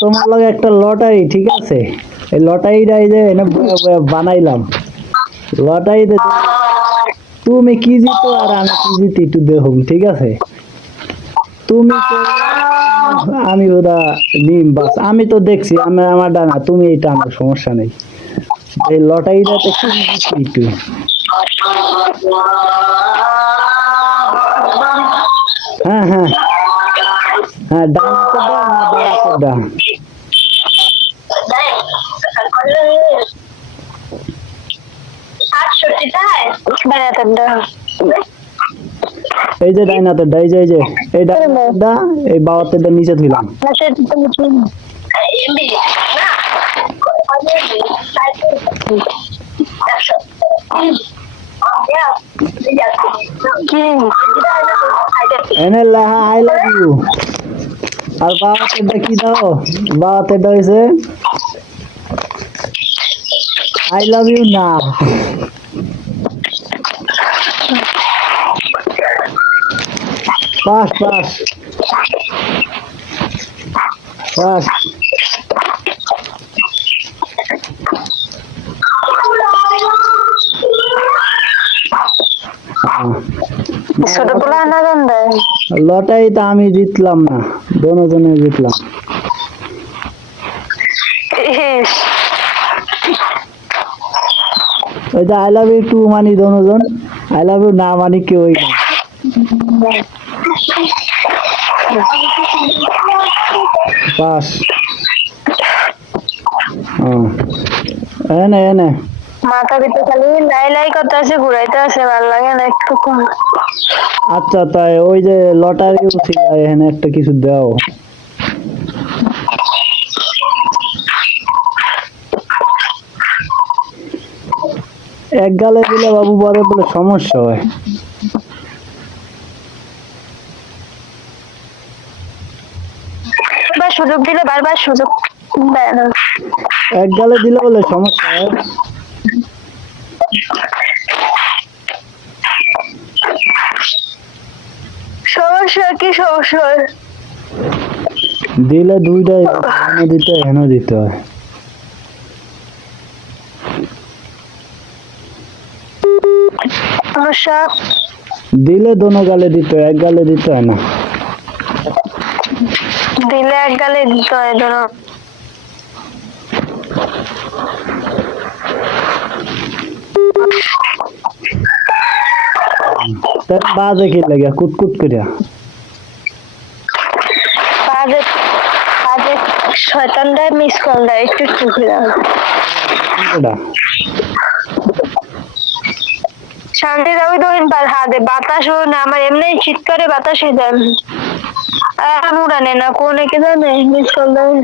তোমার লগে একটা লটারি, ঠিক আছে? এই লটারিটা এই যে এনে বানাইলাম। লটারিতে তুমি কি জিতো আর আমি কি জিতি একটু দেখুন, ঠিক আছে? তুমি আমি ওরা নিম বাস, আমি তো দেখছি, আমি আমার ডানা, তুমি এইটা আমার সমস্যা নেই। এই লটারিটাতে কি জিতছি একটু। হ্যাঁ হ্যাঁ হ্যাঁ, ডানাতে দা না বাড়াতে দা। এই যে ডাইনাতে দা, এই যে এই ডাইনাতে দা, এই বাওয়াতে দা নিচে দিলাম। এনে লেখা আই লাভ ইউ। আর বাওয়াতে দা কি দাও? বাওয়াতে দা হইছে আই লাভ ইউ না। পাস পাস পাস। লটারিতে আমি জিতলাম না, দোনোজনে জিতলাম। ওই যে আই লাভ ইউ টু মানি দোনোজন, আই লাভ ইউ না মানি কেউই না। পাস। এনে এনে মাথা ভিতরে খালি লাই লাই করতে আছে, ঘুরাইতে আছে, ভালো লাগে না একটু কম। আচ্ছা, তাই ওই যে লটারি ছিল এখানে একটা কিছু দাও। এক গালে দিলে বাবু পরে বলে সমস্যা হয়। সুযোগ দিলে বারবার সুযোগ দেয় না। এক গালে দিলে বলে সমস্যা হয়। সমস্যা কি সমস্যা? দিলে দুইটাই, এনে দিতে হেনে দিতে হয়। সমস্যা দিলে দোনো গালে দিতে হয়, এক গালে দিতে হয় না। দিলে এক গালে দিতে হয় ধরো। বাজে কি লাগে কুটকুট করিয়া? বাজে বাজে শয়তানটা মিস কল দেয় একটু একটু করে। শান্তি দাবি তো হাতে বাতাস না, আমার এমনি চিৎকারে বাতাস হয়ে যায়। উড়ানে না কোনে কে জানে মিস কল দেয়।